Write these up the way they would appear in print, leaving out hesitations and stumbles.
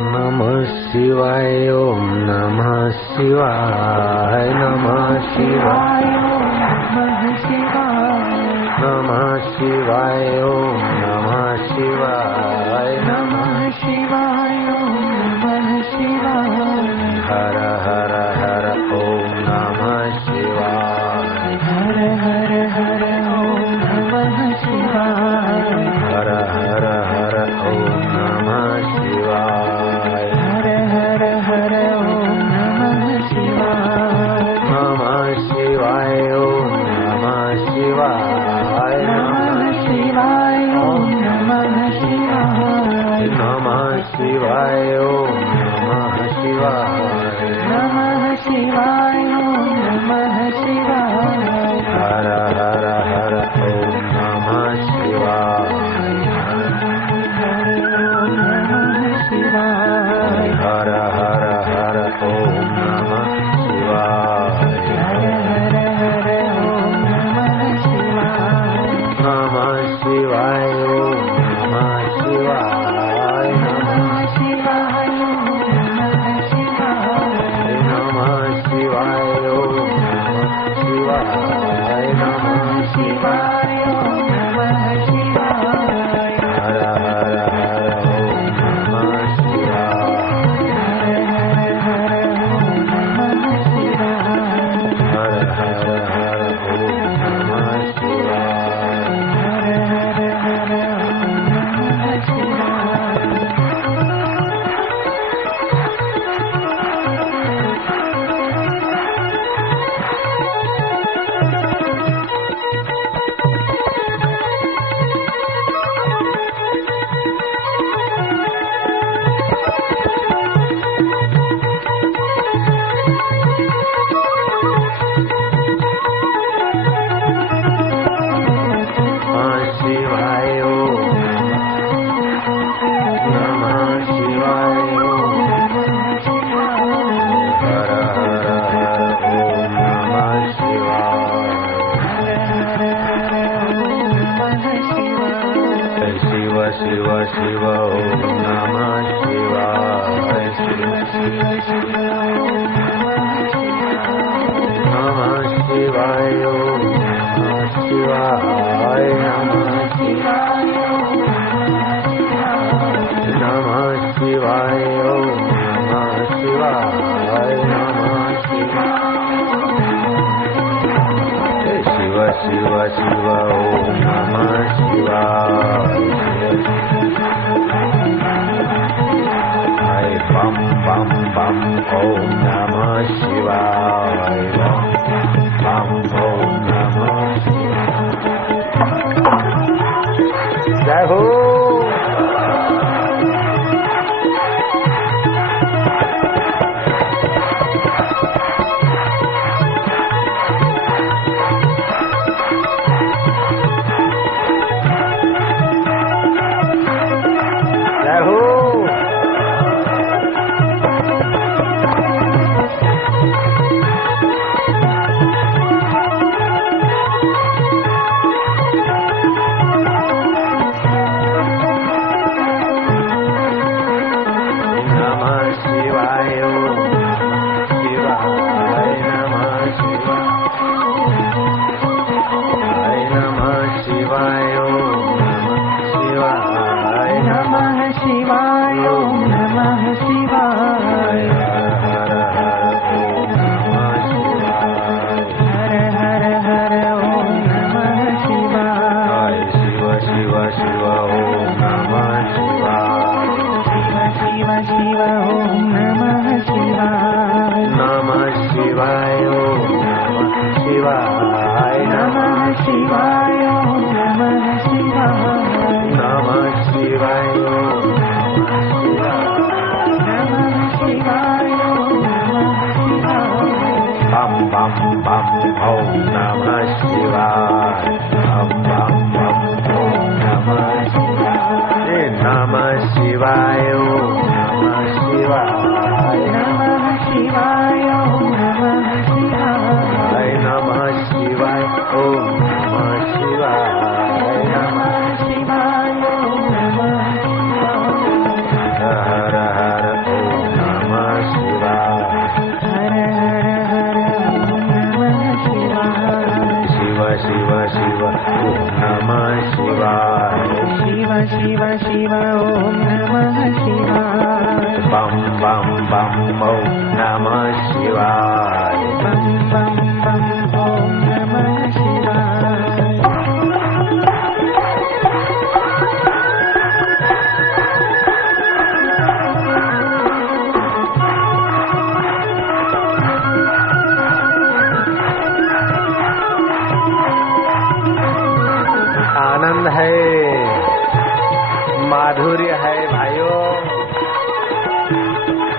नमः शिवाय ओम नमः शिवाय नमः शिवाय नमः शिवाय ओम नमः शिवाय नमः शिवाय ओम नमः शिवाय हर हर हर ओम नमः शिवाय हर हर हर ओम नमः शिवाय हर हर हर ओम नमः शिवाय हर हर हर ओम नमः शिवाय नमः शिवाय ओम नमः शिवाय नमः शिवाय ओम नमः शिवाय नमः शिवाय ओम नमः शिवाय नमः शिवाय ओम नमः शिवाय हर हर हर ओम नमः शिवाय हर हर हर ओम नमः शिवाय हर हर हर ओम नमः शिवाय नमः शिवाय ओम नमः शिवाय नमः शिवाय ओम नमः शिवाय नमः शिवाय ओम नमः शिवाय नमः शिवाय ओम नमः शिवाय हर हर हर ओम नमः शिव शिव ओम नमः शिवाय शिव शिव शिव ओम नमः शिवाय ओम नमः शिवाय नमः शिवाय नमः शिवाय ओम नमः शिवाय नमः शिव शिव शिव ओम नमः शिवाय बम बम बम ओम नमः शिवाय बम बम ओम नमः शिवाय जय हो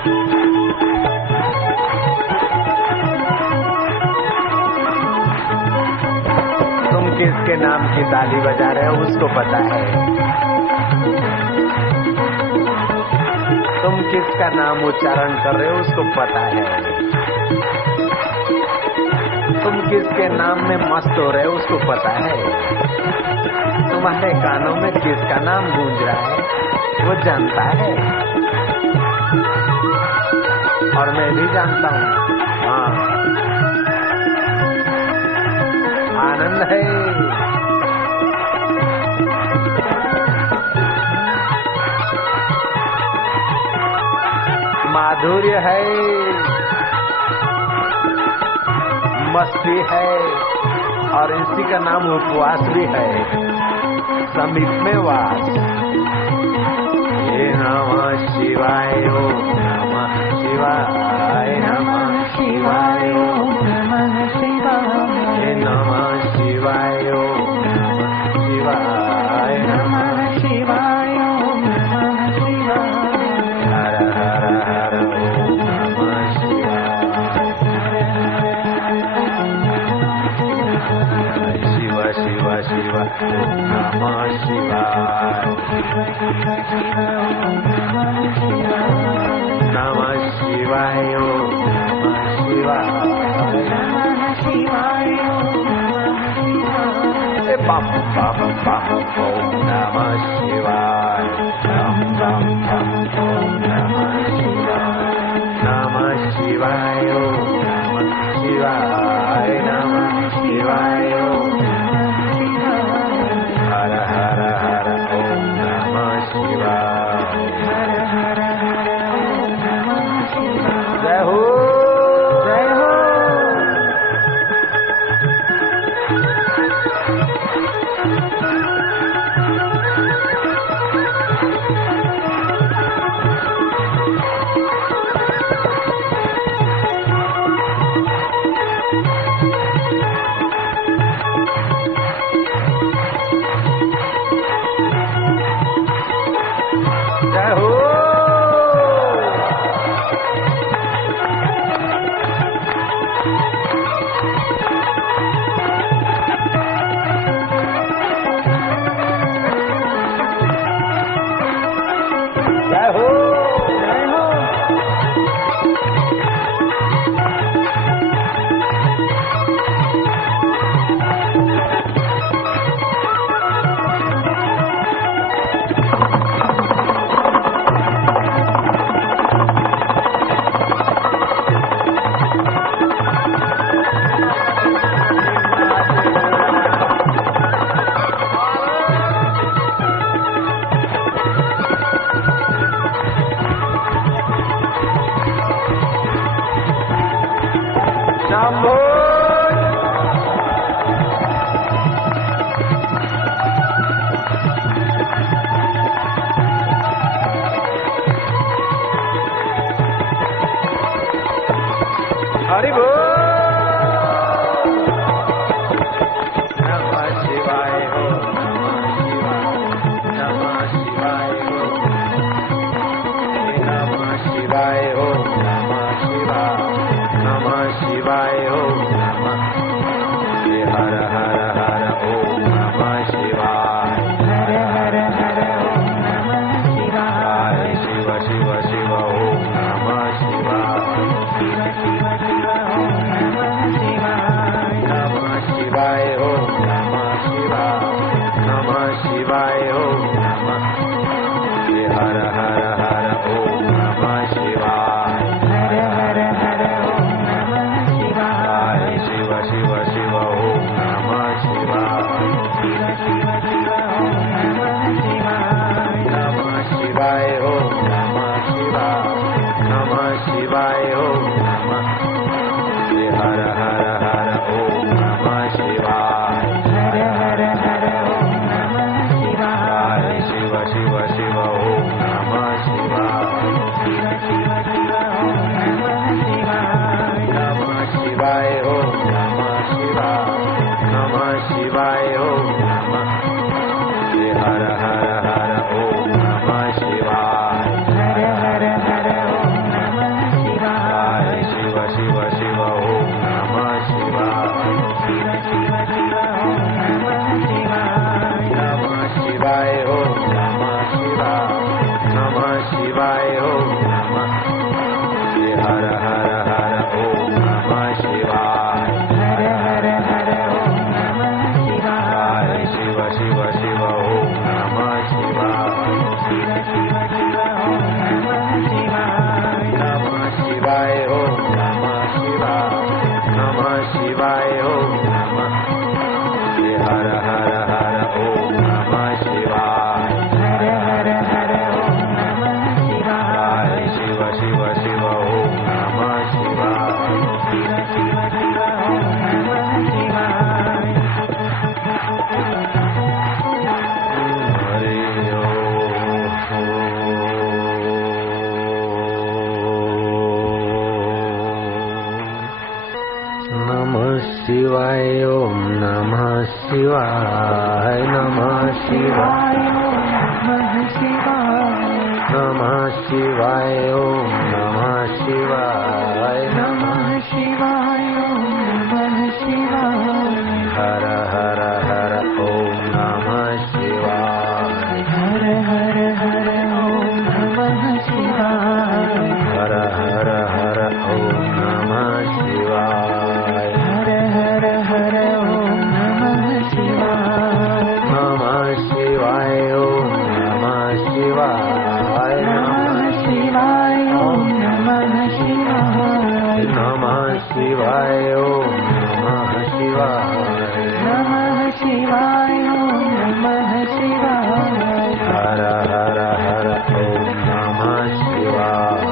तुम किसके नाम की ताली बजा रहे हो उसको पता है। तुम किसका नाम उच्चारण कर रहे हो उसको पता है। तुम किसके नाम में मस्त हो रहे हो उसको पता है। तुम्हारे कानों में किसका नाम गूंज रहा है वो जानता है, और मैं भी जानता हूँ। हाँ, आनंद है। माधुर्य है, मस्ती है, और इसी का नाम उपवास भी है, समीप में वास। ये नमः शिवाय ओम नमः शिवाय नमः शिवाय ओम नमः शिवाय। ये नमः शिवाय ओम नमः शिवाय नमः शिवाय ओम नमः शिवाय। हर हर हर ओम नमः शिवाय। शिव शिव शिव ओम नमः शिवाय। नमः शिवाय ओम नमः शिवाय। बम बम बम ओम नमः शिवाय। बम बम बम ओम नमः शिवाय। नमः शिवाय ओम नमः शिवाय। नमः शिवाय ओम नमः शिवाय। हर हर हर ओम नमः शिवाय। हर हर हर ओम नमः शिवाय। जय हो जय हो। जय हो। जय हो जय हो। शंभो हरि बोल। नमः शिवाय हो नमः शिवाय। नमः शिवाय हो नमः शिवाय हो नमः शिवाय। नमः शिवाय ओम नमः। हर हर हर ओम नमः शिवाय। हर हर हर ओम नमः शिवाय। शिव शिव शिव ओम नमः शिवाय। शिव शिव शिव ओम नमः शिवाय। नमः शिवाय ओम नमः शिवाय। नमः शिवाय ओम नमः। हर हर हर ओम नमः शिवाय। हर हर हर ओम नमः शिवाय। शिव शिव शिव ओम नमः शिवाय। शिव शिव शिव ओम नमः शिवाय। नमः शिवाय ओम नमः शिवाय। शिवाय ओम नमः शिवाय नमः शिवाय नमः शिवाय ओम नमः शिवाय नमः शिवाय ओम नमः शिवाय हर हर हर ओम नमः शिवाय हर हर हर ओम नमः शिवाय हर हर हर ओम नमः शिवाय हर हर हर ओम नमः शिवाय नमः शिवाय ओम नमः शिवाय नमः शिवाय ओम नमः शिवाय नमः शिवाय ओम नमः शिवाय नमः शिवाय ओम नमः शिवाय हर हर हर ओम नमः शिवाय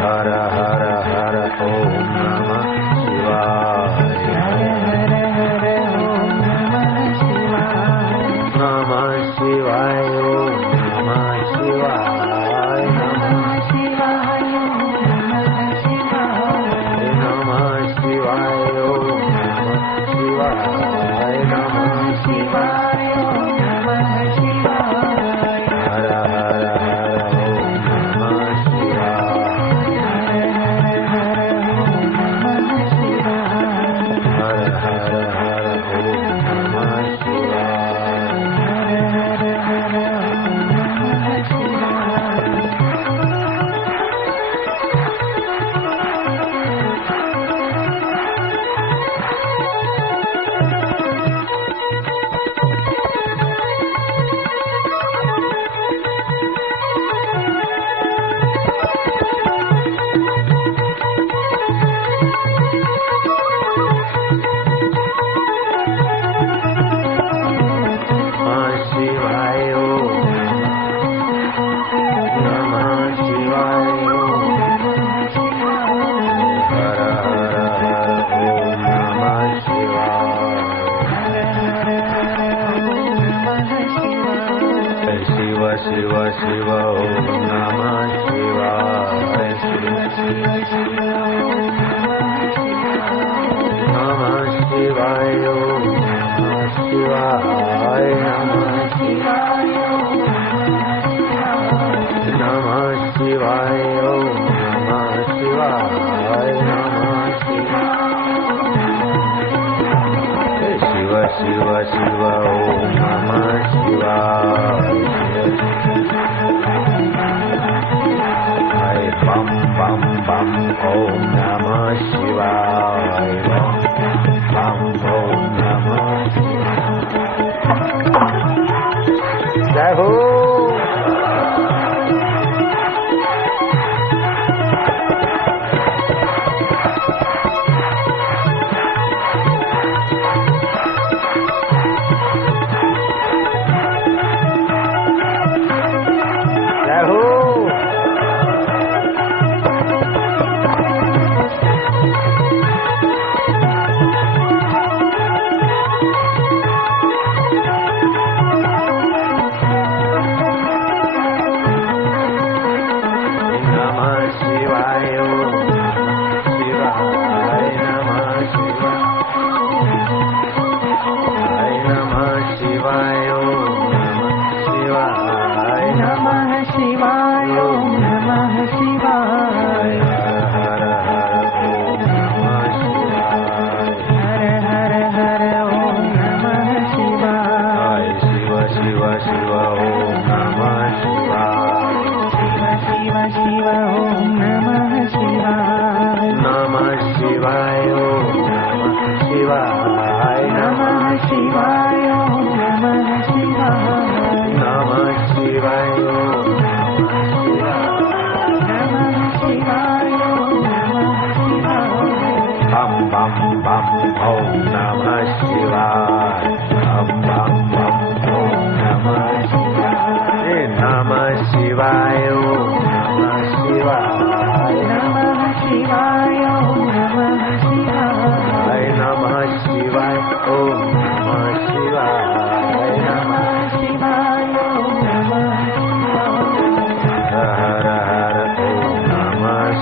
हर हर हर ओम नमः शिवाय हर हर हर ओम नमः शिवाय नमः शिवाय ओम नमः शिवाय नमः शिवाय ओम नमः शिवाय नमः शिवाय ओम नमः शिवाय नमः शिवाय ओम नमः शिवाय हर हर हर ओम नमः शिवाय हर हर हर ओम नमः शिवाय हर हर हर शिव शिव ओम नमः शिवाय शिव शिव शिव नमः शिवाय ओम नमः शिवाय नमः शिवाय नमः शिवाय ओम नमः शिवाय नमः शिव शिव शिव ओम नमः शिवाय बम बम बम ओम नमः शिवाय बम बम ओम नमः शिवाय जय हो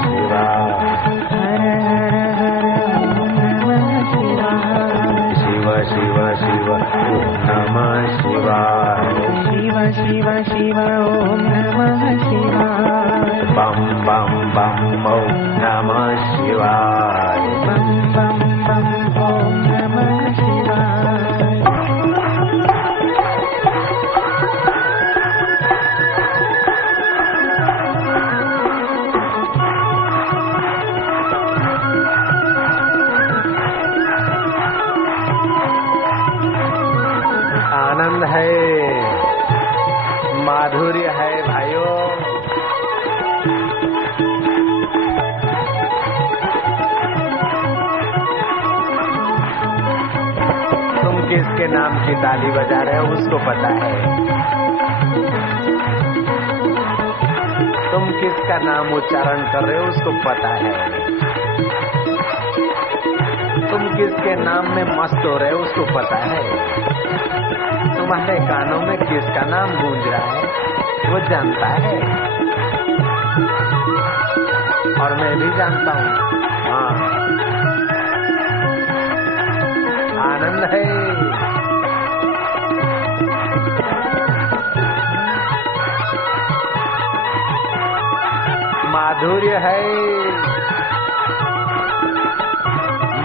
Shiva. शिवाय ओम नमः शिवाय बम बम बम ओम नमः शिवाय बम बम बम ओम नमः शिवाय आनंद है, माधुर्य है भाइयों। तुम किसके नाम की ताली बजा रहे हो उसको पता है। तुम किसका नाम उच्चारण कर रहे हो उसको पता है। तुम किसके नाम में मस्त हो रहे हो उसको पता है। तुम्हारे कानों में किसका नाम गूंज रहा है वो जानता है, और मैं भी जानता हूँ। हाँ, आनंद है। माधुर्य है,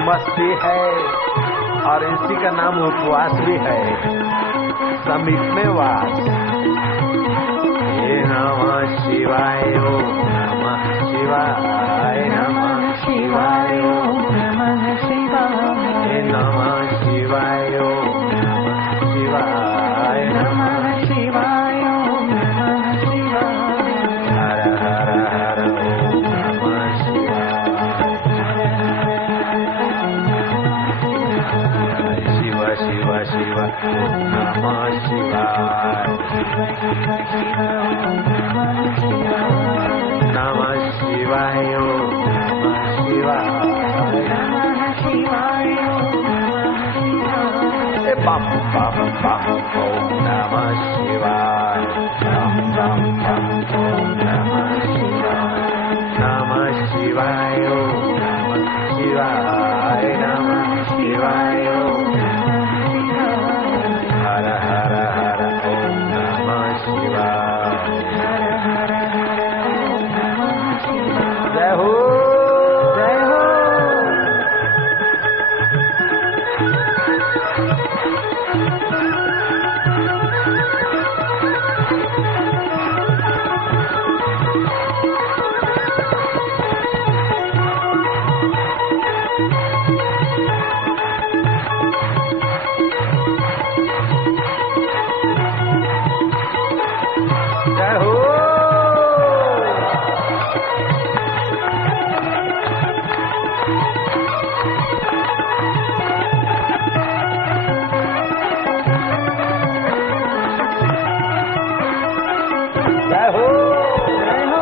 मस्ती है, और इसी का नाम उपवास भी है, समीप में वास। हे नमः शिवाय ओम नमः शिवाय नमः शिवाय ओम नमः शिवाय हे नमः शिवाय ओम नमः शिवाय नमः शिवाय ओम नमः शिवाय हर हर हर ओम नमः शिवाय शिव शिव शिव ओम नमः शिवाय नमः शिवाय ओम नमः शिवाय बम बम बम ओम नमः शिवाय बम बम बम ओम नमः शिवाय नमः शिवाय ओम नमः शिवाय नमः शिवाय ओम हर हर हर ओम नमः शिवाय जय हो जय हो। जय हो। जय हो जय हो।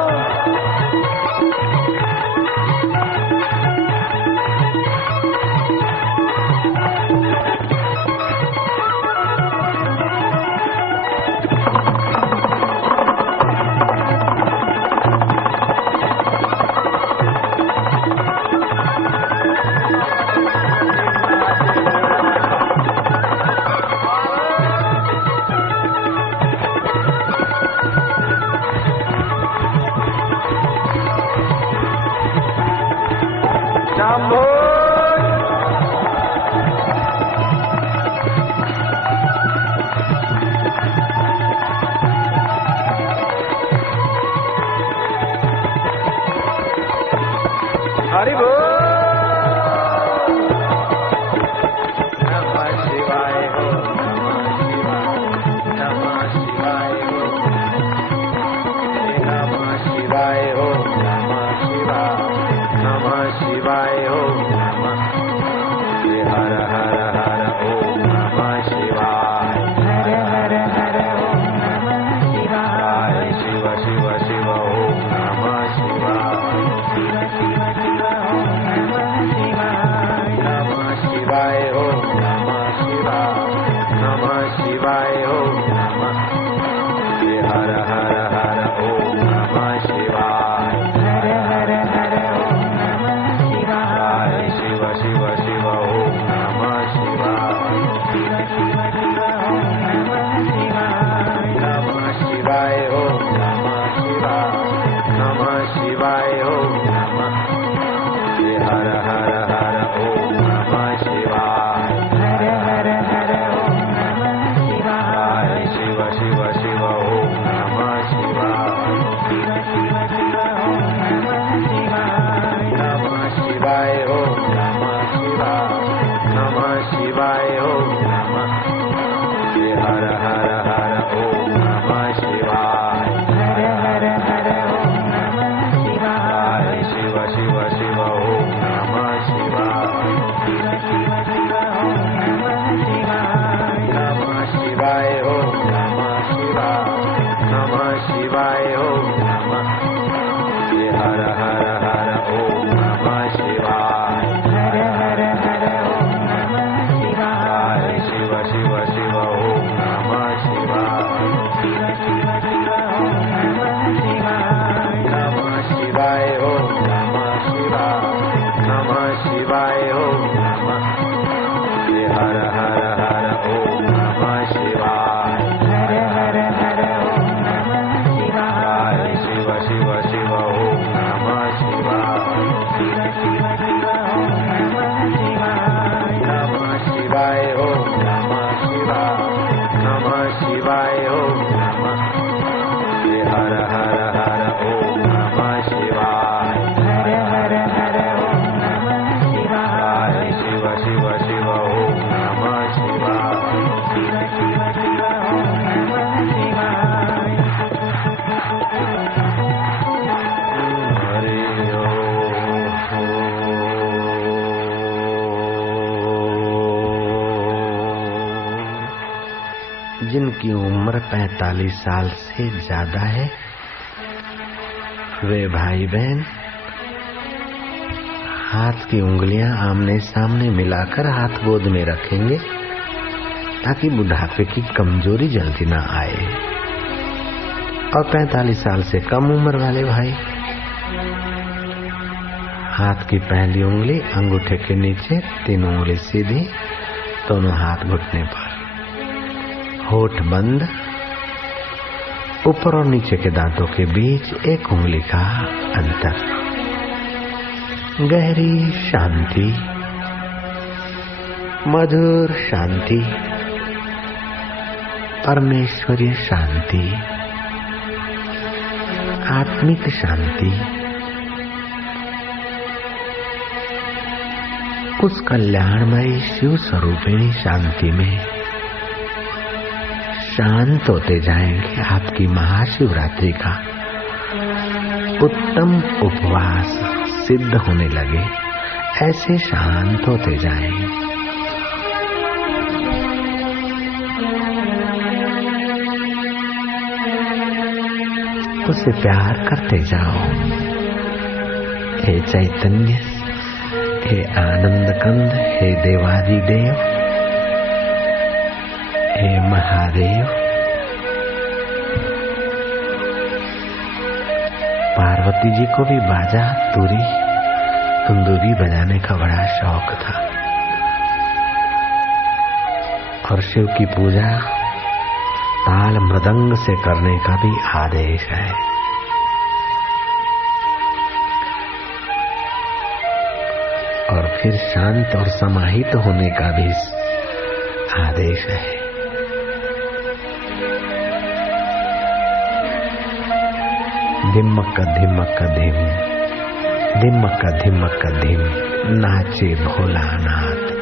शंभो हरि बोल। नमः शिवाय ओम नमः शिवाय नमः शिवाय ओम नमः शिवाय ओम नमः शिवाय नमः शिवाय ओम नमः हर हर हर ओम नमः शिवाय हर हर हर ओम नमः शिवाय शिव शिव शिव ओम नमः शिवाय शिव शिव शिव ओम नमः शिवाय नमः शिवाय ओम नमः शिवाय नमः शिवाय ओम नमः हर हर हर ओम नमः शिवाय हर हर हर ओम नमः शिवाय शिव शिव शिव ओम नमः शिवाय शिव शिव शिव ओम नमः शिवाय नमः शिवाय शिवाय ओम नमः शिवाय नमः शिवाय ओम नमः हर हर हर ओम नमः शिवाय हर हर हर ओम नमः शिवाय शिव शिव शिव ओम नमः शिवाय शिव शिव शिव ओम नमः शिवाय नमः शिवाय ओम नमः शिवाय नमः शिवाय ओम नमः हर हर हर ओम नमः शिवाय हर हर हर ओम नमः शिवाय शिव शिव शिव ओम नमः शिवाय शिव शिव शिव ओम नमः शिवाय नमः शिवाय ओम नमः शिवाय नमः शिवाय ओम नमः हर हर हर ओम नमः शिवाय हर हर हर ओम नमः शिवाय शिव शिव शिव ओम नमः शिवाय शिव शिव शिव ओम नमः शिवाय नमः शिवाय ओम नमः शिवाय नमः शिवाय ओम नमः हर हर हर ओम नमः शिवाय हर हर हर ओम नमः शिवाय शिव शिव शिव ओम नमः शिवाय शिव शिव शिव ओम नमः शिवाय नमः शिवाय ओम नमः शिवाय नमः शिवाय ओम नमः हर हर हर ओम नमः शिवाय हर हर हर ओम नमः शिवाय शिव शिव शिव ओम नमः शिवाय शिव शिव शिव ओम नमः शिवाय हरि ओम। जिनकी उम्र 45 साल से ज्यादा है वे भाई बहन हाथ की उंगलियां आमने सामने मिलाकर हाथ गोद में रखेंगे ताकि बुढ़ापे की कमजोरी जल्दी ना आए। और 45 साल से कम उम्र वाले भाई हाथ की पहली उंगली अंगूठे के नीचे, 3 उंगली सीधी, दोनों हाथ घुटने पर, होठ बंद, ऊपर और नीचे के दांतों के बीच 1 उंगली का अंतर। गहरी शांति, मधुर शांति, परमेश्वरीय शांति, आत्मिक शांति, उस कल्याणमयी शिव स्वरूपिणी शांति में शांत होते जाएंगे। आपकी महाशिवरात्रि का उत्तम उपवास सिद्ध होने लगे, ऐसे शांत होते जाएंगे। उसे प्यार करते जाओ। हे चैतन्य, हे आनंद कंद, हे देवादिदेव, हे महादेव। पार्वती जी को भी बाजा, तुरी, तुंदुरी बजाने का बड़ा शौक था और शिव की पूजा ताल मृदंग से करने का भी आदेश है। और फिर शांत और समाहित होने का भी आदेश है। धिमक धिमक धिम, धिमक धिमक धिम, नाचे भोलानाथ।